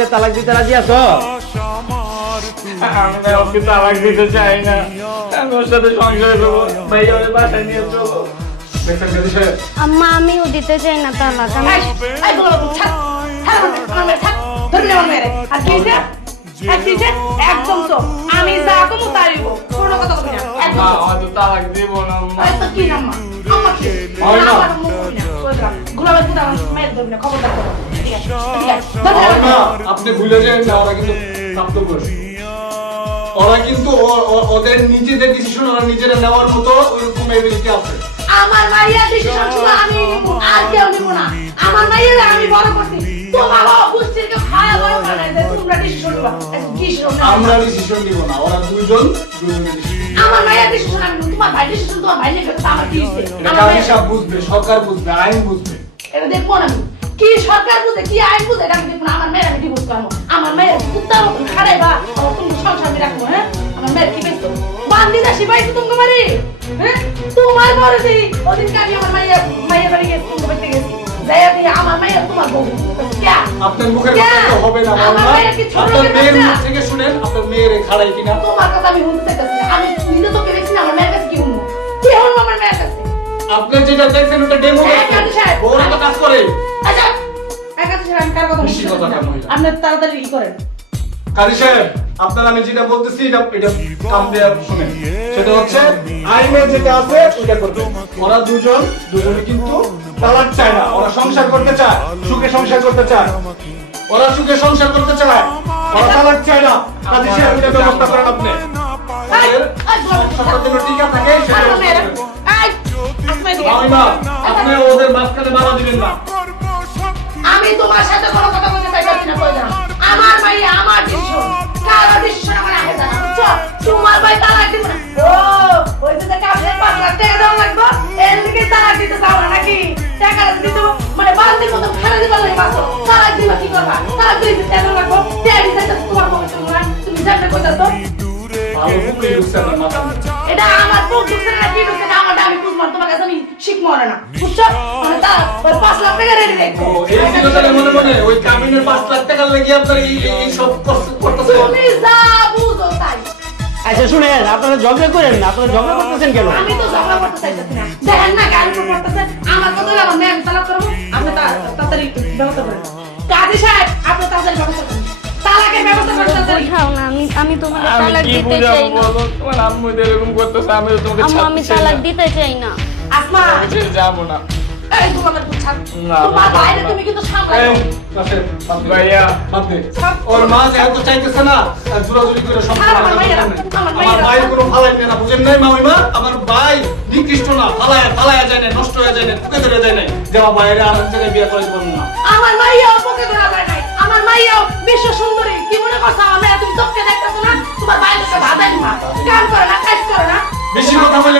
মায়ের তালাক দিতে রাজি আছো? আমি ওকে তালাক দিতে চাই না, আমি ওর সাথে সংসার করবো, ভাইয়া ওর বাসায় নিয়ে চলো। আম্মা আমিও দিতে চাই না তালাক। একদম তো আমি যা কমু তাই হইব, কোনো কথা কবি না। মা হয়তো তালাক দিব না। তো কি নাম মা? আম্মা কি? আমার মুখ কবি না, কইলাম গোলামের পুতা মেয়ের ধরবি না, খবরদার করো। ঠিক আছে, ঠিক আছে, আপনি ভুলে যান না, ওরা কিন্তু প্রাপ্ত বয়স্ক। ওরা কিন্তু ওদের নিজেদের ডিসিশন ওরা নিজেরা নেওয়ার মতো ওইরকম এবিলিটি আছে। আমার মাইয়া ডিসিশন ছিল আমি নিব, আর কেউ নিব না। আমার মাইয়ারে আমি বড় করছি, তোমার বাবা বুঝছিকে খায়া বড় করে যে তোমরা ডিসিশন নিবা। ডিসিশন আমরা ডিসিশন নিব না, ওরা দুজনে ডিসিশন। আমার মাইয়া ডিসিশন আমি নিব, তোমার ভাই ডিসিশন তোমার ভাই নিবে, তো আমার কি হইছে? এটা কাজী সাহেব বুঝবে, সরকার বুঝবে, আইন বুঝবে। এটা দেখবো না আমি। কি সরকার বুঝে, কি আইন বুঝে, এটা আমি দেখবো না। আমার মেয়ের আমি ডিভোর্স করবো। আমার মেয়ের কুত্তার মতন খাড়াই বা তুমি সংসার রাখবো। হ্যাঁ, আমার মেয়ের কি পেয়েছো? বান্দি দাসি পাইছো তুমি মারি? হ্যাঁ, তোমার বড় সেই ওদিনকে আমি আমার মাইয়া বাড়ি গেছি, তুমি বাড়িতে গেছি, যাইয়া দিয়ে আমার মাইয়া তোমার বউ। ক্যা? আপনার মুখের কথা তো হবে না আমার মামা। মেয়ের কি ছোট আপনার লোকের মেয়ের বাচ্চা? মুখ থেকে শুনেন আপনার মেয়ের খাড়াই কিনা। তোমার কথা আমি শুনতে চাইতেছি না। আমি নিজে তো পেরেছি না, আমার মেয়ের কাছে কি শুনবো? কি হলো আমার মেয়ের কাছে? আপনি যেটা দেখছেন ওটা ডেমো। হ্যাঁ, কাজী সাহেব। ওরা তো কাজ করে। আচ্ছা, একাতে ছেড়ে আমি কার কথা বেশি কথা কেন হইলো? আপনি তাড়াতাড়ি ই করেন। কাজী সাহেব, আপনার আমি যেটা বলতেছি এটা কাম দিয়ে শুনেন। সেটা হচ্ছে আইনে যেটা আছে ওইটা করবেন। ওরা দুজনে কিন্তু তালাক চায় না, ওরা সংসার করতে চায়, সুখে সংসার করতে চায়। ওরা সুখে সংসার করতে চায়, ওরা তালাক চায় না। কাজী সাহেব এটা ব্যবস্থা করেন আপনি। ওদের সংসারটা যেন টিকে থাকে সেটা ব্যবস্থা করেন। মামিমা, আপনি ওদের মাঝখানে বাধা দিবেন না। আমি তোমার সাথে কোনো কথা বলতে চাইছি না, কই না। আমার মাইয়া আমার ডিসিশন, কারো ডিসিশন আমার আগে জানা, বুঝছো? তোমার ভাই তালাক দিব না। ও, ওই যে টাকা আপনি 5 লাখ টাকা দেওয়া লাগবে, এর লিগে তালাক দিতে চাও না নাকি? টাকা দিতে মানে বান্দির মতো খেলা দিবা লাগে বাসো। তালাক দিবা কি করবা? তালাক দিতে টাকা লাগবে, টাকা দিতে তোমার পকেটে না, তুমি জানতে কইতাছো? ভালো বুকে ঢুকছে আপনার মাথায়। এটা আমার পক্ষ থেকে না, কি ঢুকছে না আমারটা আমি বুঝবো না, তোমার কাছে আমি শিখবো না, বুঝছো? মানে তা ওই 5 লাখ টাকা রেডি রেখো। এই ছিল তাহলে মনে মনে ওই কামিনের 5 লাখ টাকা লাগিয়ে আপনার এই সব করতেছে। তুমি যা বুঝো তাই। আচ্ছা শুনেন, আপনারা ঝগড়া করেন না, আপনারা ঝগড়া করতেছেন কেন? আমি তো ঝগড়া করতে চাইতেছি না। দেখেন না গান করতেছে, আমার কথা হলো আমার মেয়ে আমি তালাক করবো, আপনি তাড়াতাড়ি ব্যবস্থা করেন। কাজী সাহেব, আপনি তাড়াতাড়ি ব্যবস্থা করেন, তালাকের ব্যবস্থা করেন তাড়াতাড়ি। উঠাও না, আমি তোমাকে আমি তালাক কি দিতে বুঝাবো চাই না। বলো? তোমার আম্মু এরকম করতেছে, আমি তো তোমাকে আম্মু আমি ছাড়তে চাই তালাক না। দিতে চাই না। আসমা, আমি ছেড়ে যাবো না। এই তোমাদের বুঝছান, না, তোমার আমি বাইরে যাবো না। তুমি কিন্তু সামলাই। এই, রাশেদ, বাদ দে। ভাইয়া। বাদ দে। ওর মা যেহেতু চাইতেছে না, আর জোরাজুরি করে সব আমার মাইয়েরা, আমার আমার মাইয়েরা। ভাই কোনো ফালাই না, বুঝেন নাই মামিমা? আমার ভাই নিকৃষ্ট না, ফালায়া যায় না, নষ্ট হয়ে যায় না, টুকে ধরে যায় না। যে আমার ভাইয়েরা আরেক জায়গায় বিয়ে করে দিব না। আমার মাইয়াও পকে ধরা যায় নাই, আমার মাইয়াও বিশ্ব সুন্দরী। কি মনে করছো আমার মেয়ে? তুমি চোখকে দেখতেছো না? তোমার বাইরে ভাদাই না, কাম করে না, কাজ করে না। বেশি কথা বলে